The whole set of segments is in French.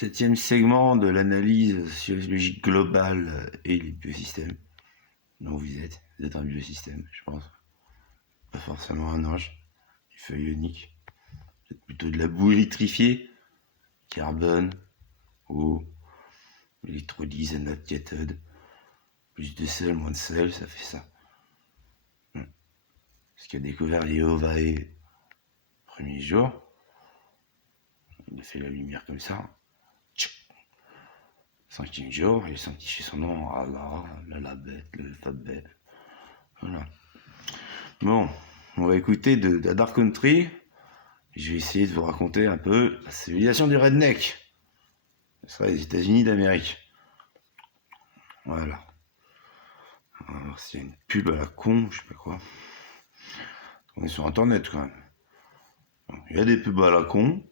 Septième segment de l'analyse sociologique globale et les biosystèmes. Non, vous êtes un biosystème, je pense. Pas forcément un ange, du feuille ionique. Vous êtes plutôt de la boue électrifiée. Carbone, eau, électrolyse, anode, cathode. Plus de sel, moins de sel, ça fait ça. Ce qu'a découvert Yehovae premier jour. Il a fait la lumière comme ça. Cinquième jour, il a sanctifié son nom, Allah, la bête, le Fabet. Voilà. Bon, on va écouter de la Dark Country. Je vais essayer de vous raconter un peu la civilisation du redneck. Ce sera les États-Unis d'Amérique. Voilà. On va voir s'il y a une pub à la con, je sais pas quoi. On est sur internet quand même. Il y a des pubs à la con.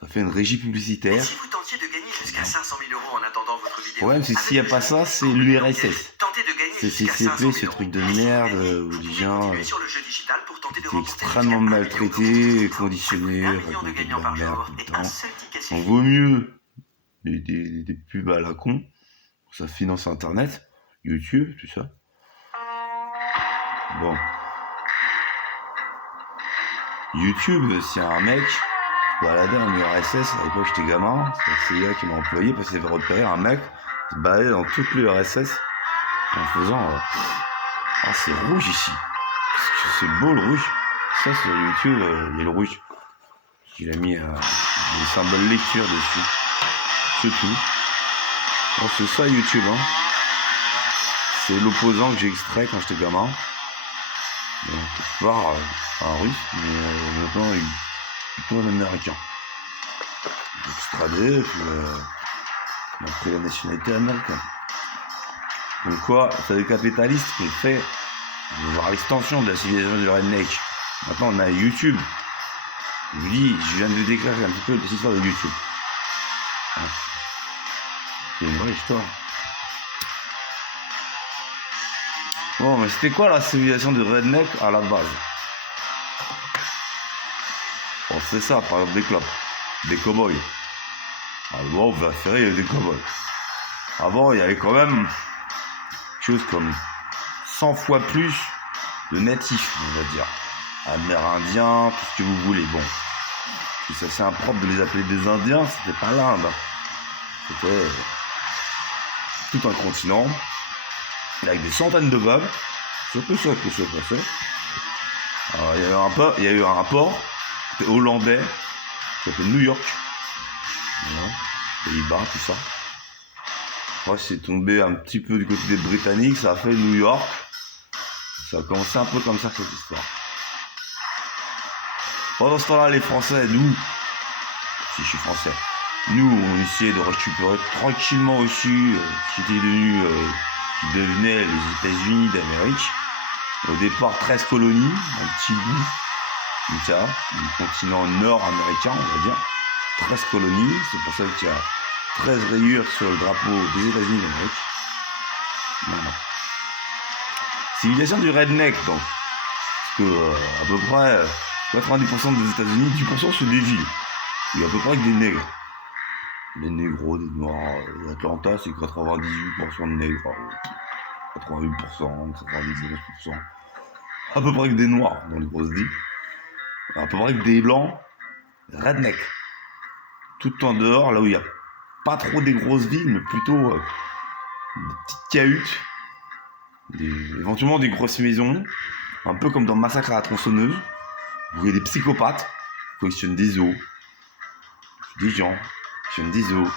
Ça fait une régie publicitaire. Si vous tentiez de gagner jusqu'à 500 000 € en attendant votre vidéo. Ouais, mais s'il n'y a pas ça, c'est l'URSS. Tentez de gagner C'est jusqu'à 500 000 CCP, ce €. truc de Et si vous merde gagnez, où vous les pouvez gens continuer sur le jeu digital pour tenter de étaient remporter extrêmement jusqu'à 1 maltraités, million d'euros. conditionnés, 1 million de racontaient de gagnants la par merde jour tout le et temps. un seul ticket On suffit. vaut mieux des pubs à la con. Ça finance Internet, YouTube, tout ça. Bon. YouTube, c'est un mec qui se baladait en URSS. À l'époque, j'étais gamin. C'est la CIA qui m'a employé parce qu'il avait repéré un mec qui se baladait dans toute l'URSS en faisant ah, c'est rouge ici. C'est beau le rouge. Ça, sur YouTube, il y a le rouge. Il a mis des symboles lecture dessus. C'est tout. Oh, c'est ça YouTube, hein. C'est l'opposant que j'ai extrait quand j'étais gamin. Bon, quelque part, un russe, mais maintenant, il est plutôt un américain. Extradé, puis il a pris la nationalité américaine. Donc quoi, c'est le capitalisme qui fait voir l'extension de la civilisation du redneck. Maintenant, on a YouTube. Je vous dis, je viens de vous décrire un petit peu l'histoire de YouTube. C'est une vraie histoire. Bon, mais c'était quoi la civilisation du redneck à la base? Bon, c'est ça, par exemple, des clopes, des cow-boys. Alors, on va faire des cow-boys. Avant, il y avait quand même chose comme 100 fois plus de natifs, on va dire. Amérindiens, tout ce que vous voulez. Bon, et ça c'est impropre de les appeler des Indiens, c'était pas l'Inde. C'était tout un continent, avec des centaines de peuples. C'est un peu ça que ça passait. Alors, il y a eu un port, c'était hollandais, qui s'appelait New York. Voilà. Pays-Bas, tout ça. Après, c'est tombé un petit peu du côté des Britanniques, ça a fait New York. Ça a commencé un peu comme ça, cette histoire. Pendant ce temps-là, les Français, nous, si je suis français, nous, on essayait de récupérer tranquillement aussi ce qui devenait les États-Unis d'Amérique. Au départ, 13 colonies, un petit bout, comme ça, du continent nord-américain, on va dire. 13 colonies, c'est pour ça qu'il y a 13 rayures sur le drapeau des États-Unis d'Amérique. Voilà. Civilisation du redneck, donc. Parce que, à peu près, 90% des États-Unis, 10% c'est des villes. Il y a à peu près que des nègres. Des négros, des noirs. Atlanta, c'est 98% de nègres. 88%, 99%. À peu près que des noirs dans les grosses villes. À peu près que des blancs. Redneck. Tout en dehors, là où il n'y a pas trop des grosses villes, mais plutôt des petites cahutes. Éventuellement des grosses maisons. Un peu comme dans Massacre à la tronçonneuse. Vous voyez des psychopathes qui collectionnent des os. Des gens qui collectionnent des os.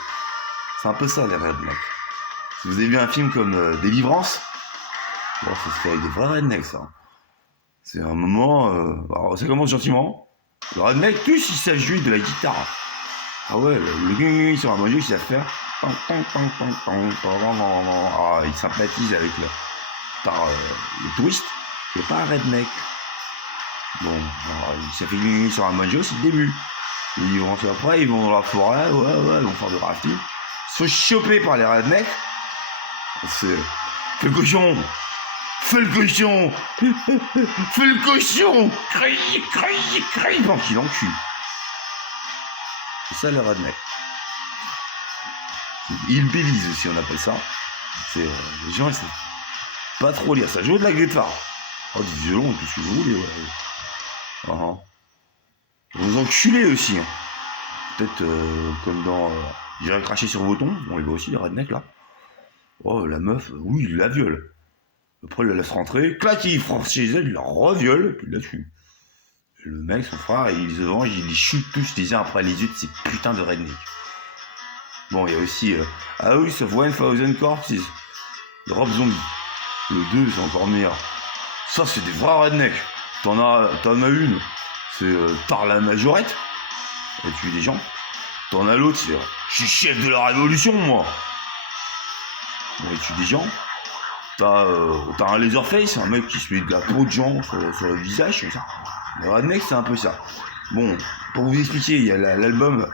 C'est un peu ça les rednecks. Si vous avez vu un film comme Délivrance, bon, ça se fait avec des vrais rednecks ça. C'est un moment... alors, ça commence gentiment. Le redneck, tous ils savent jouer de la guitare. Ah ouais, le gars sur un banjo, il sait faire. Ah, il sympathise avec le touriste, qui n'est pas un redneck. Bon, alors, ça fait gagner sur un banjo, c'est le début. Ils vont après, ils vont dans la forêt, ouais, ils vont faire du rafting. Ils se font choper par les rednecks. C'est. Fais le cochon! Fais le cochon! Fais le cochon! Crie! Pendant qu'il encule. C'est ça le redneck. hillbillies aussi, on appelle ça. C'est les gens, ils savent pas trop lire. Ça joue de la guitare. Oh, du violon, tout ce que vous voulez, ouais. Vous enculez aussi. Hein. Peut-être comme dans. J'irai cracher sur vos tons. On les voit aussi, les rednecks là. Oh, la meuf, oui, il la viole. Après, il la laisse rentrer. Clac, il France chez elle, il la reviole. Puis là, dessus. Le mec, son frère, il se venge, il les chute tous les uns après les yeux de ces putains de rednecks. Bon, il y a aussi Ah oui, of 1000 Corpses de Rob Zombie. Le 2, c'est encore meilleur. Ça, c'est des vrais rednecks. T'en as une, c'est Tar la Majorette. Elle tue des gens. T'en as l'autre, c'est je suis chef de la révolution, moi. Elle tue des gens. T'as un Laserface, un mec qui se met de la peau de gens sur le visage, comme ça. Le redneck, c'est un peu ça. Bon, pour vous expliquer, il y a l'album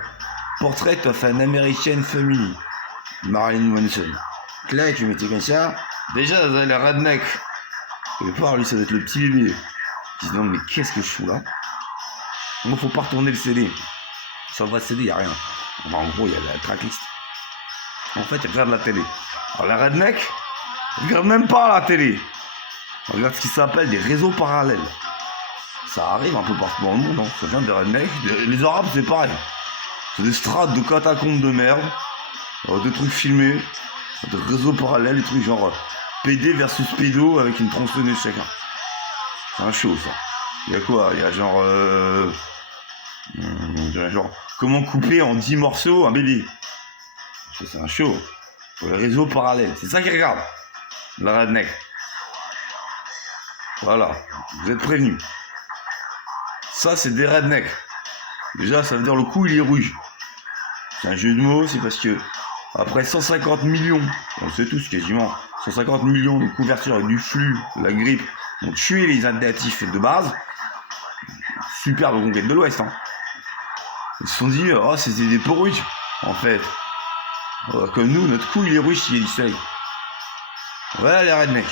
Portrait of an American Family, Marilyn Manson. Là, tu mettais comme ça. Déjà, les redneck. Au départ, lui, ça doit être le petit bébé. Il se dit non, mais qu'est-ce que je fous là? Bon, faut pas retourner le CD. Sur le vrai CD, il n'y a rien. Enfin, en gros, il y a la tracklist. En fait, il regarde la télé. Alors, les redneck, ils regardent même pas la télé. On regarde ce qui s'appelle des réseaux parallèles. Ça arrive un peu partout dans le monde, hein. Ça vient des rednecks. Les Arabes, c'est pareil. C'est des strates de catacombes de merde, des trucs filmés, des réseaux parallèles, des trucs genre PD versus pédo avec une tronçonneuse chacun. C'est un show, ça. Il y a quoi? Il y a genre comment couper en 10 morceaux un bébé. C'est un show. Pour les réseaux parallèles. C'est ça qu'ils regardent. La redneck. Voilà. Vous êtes prévenus. Ça, c'est des rednecks. Déjà, ça veut dire le coup, il est rouge. C'est un jeu de mots, c'est parce que après 150 millions, on le sait tous quasiment, 150 millions de couvertures avec du flux, la grippe, ont tué les natifs de base. Superbe conquête de l'Ouest. Hein. Ils se sont dit, oh, c'était des peaux rouges, en fait. Comme nous, notre cou, il est rouge s'il y a du soleil. Voilà les rednecks.